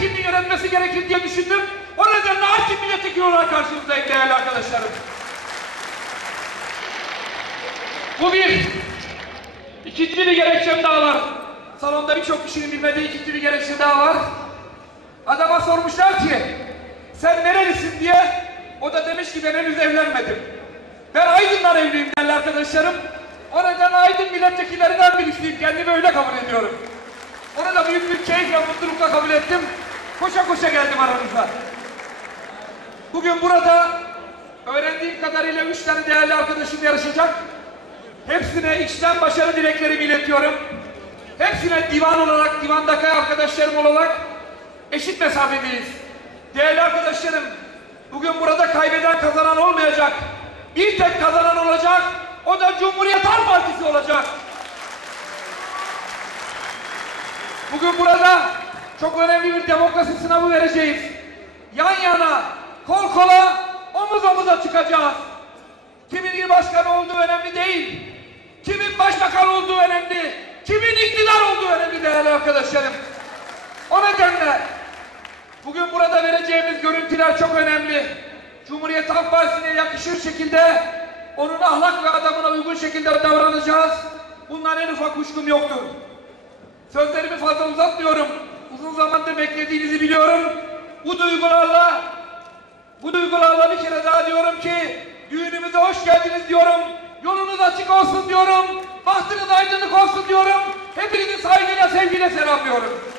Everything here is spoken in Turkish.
milletvekilinin yönetmesi gerekir diye düşündüm. O nedenle aktif milletvekili olarak karşınızdayım değerli arkadaşlarım. Bu bir. İkinci bir gerekçem daha var. Salonda birçok kişinin bilmediği ikinci bir gerekçe daha var. Adama sormuşlar ki sen nerelisin diye o da demiş ki ben henüz evlenmedim. Ben Aydın'dan evliyim değerli arkadaşlarım. O nedenle Aydın milletvekillerinden birisiyim. Kendimi öyle kabul ediyorum. Onu da büyük bir keyif ve mutlulukla kabul ettim. Koşa koşa geldim aranıza. Bugün burada öğrendiğim kadarıyla üç tane değerli arkadaşım yarışacak. Hepsine içten başarı dileklerimi iletiyorum. Hepsine divan olarak, divandaki arkadaşlarım olarak eşit mesafedeyiz. Değerli arkadaşlarım, bugün burada kaybeden kazanan olmayacak. Bir tek kazanan olacak, o da Cumhuriyet Halk Partisi olacak. Bugün burada çok önemli bir demokrasi sınavı vereceğiz. Yan yana, kol kola, omuz omuza çıkacağız. Kimin il başkanı olduğu önemli değil. Kimin başbakan olduğu önemli. Kimin iktidar olduğu önemli değerli arkadaşlarım. O nedenle bugün burada vereceğimiz görüntüler çok önemli. Cumhuriyet Halk Partisi'ne yakışır şekilde onun ahlak ve adamına uygun şekilde davranacağız. Bundan en ufak kuşkum yoktur. Sözlerimi fazla uzatmıyorum. Uzun zamandır beklediğinizi biliyorum. Bu duygularla bu duygularla bir kere daha diyorum ki düğünümüze hoş geldiniz diyorum. Yolunuz açık olsun diyorum. Bahtınız aydınlık olsun diyorum. Hepinizi saygıyla sevgiyle selamlıyorum.